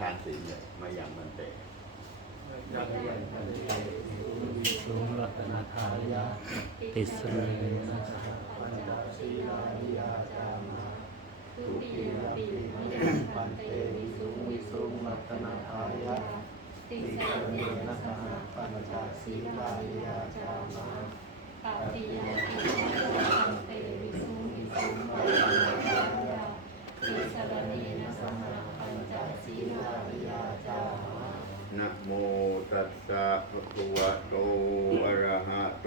ทานศีลเลยมาอยังมันเตะสุรัตนาทายาติสเนนะสหปัญจศีลานิยาจามาทุติยปีมิปันเตวิสุงวิสุรัตนาทายะติสรเนนะสหปัญจศีลานิยาจามาตติยมปีปันเตวิสุงวิสุงรัตนาทายะติสรเนนะสหปัญจศีลานิยาจามา นะโมตัสสะภะคะวะโตอะระหะโต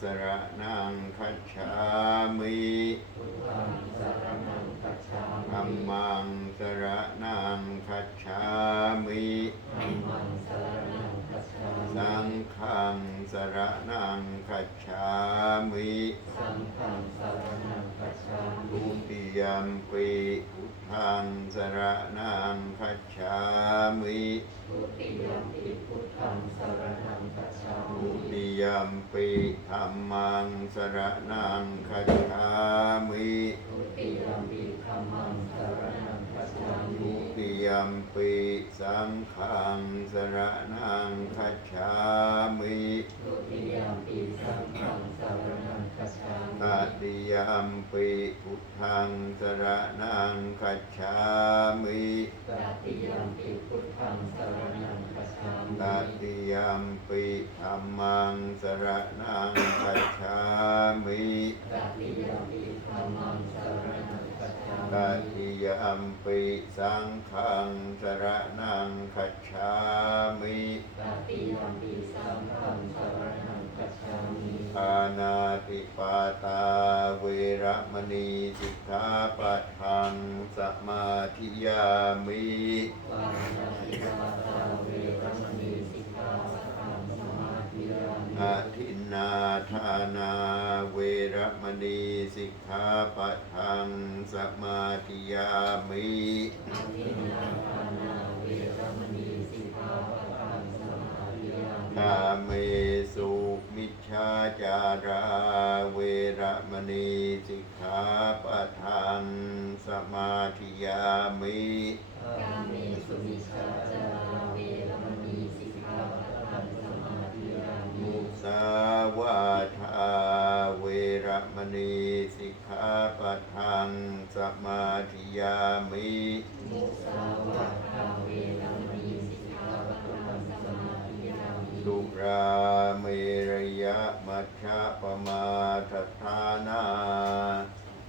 สรนังคัจฉามิพุทธังสรณังคัจฉาธัมมิมังสรนังคัจฉามิ ธัมมังสรณังคัจฉามิ สังฆังสรนังคัจฉามิ สังฆังสรณังคัจฉามิ ทุติ ยมปิพุทธังสรนังคัจฉามิทุติยมปิพุทธังสรณังคัจฉาทุมิติยมปิธัมมังสรนังคัจฉามิทุติยมปิธัมมังสรณังคัจฉามิทุติยมปิสังฆังสรนังคัจ ธังสรนังคัจฉามิตติยมปิพุทธังสรณังคัจฉามิตติยมปิธัมมังสรนังคัจฉามิตติยมปิธัมมังสรณังคัจฉาตมิติยมปิสังฆังสรนังคัจฉามิตติยมปิสังฆังสรณังคัจฉามิปานาติปาตาเว ระมณีสิกขาปะทังสมาธิยามิอธินาธานาเวรมณีสิกขาปะทังสมาธิยามิกาเมสุ มิชฌาจาราเวระมณีสิกขาปัทังสมาธิยามิกาเมสุมิชฌาจาราเวรมณีสิกขาปะทังสมาธิยามิมุสาวาทาเวระมณีสิกขาปัทังสมาธิยามิมุสาวาทาเวรมณีสิกขาปะทังสมาธิยามิสุราเมรยะมั ชฌะปมาทฐานา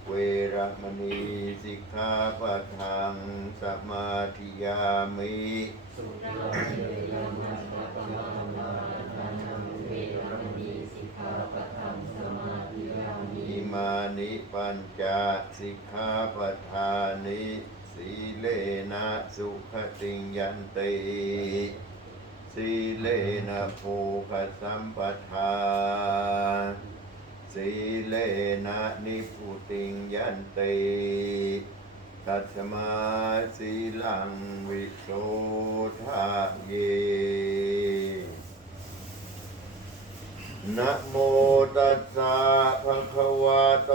เวรมณีสิกขาปัทังสมาธิยามิสุราเยมัชะปมามาทานังเวรมณีสิกขาปะทังสมาธิยามิอิมานิปัญจสิกขาปัฏฐานิสีเลนะสุขติงยันติ เลนะภูคสัมปทาสีเลนะนิพุติงยันติตัสมาสีลังวิโสทาเยนะโมตัสสะภะคะวะโต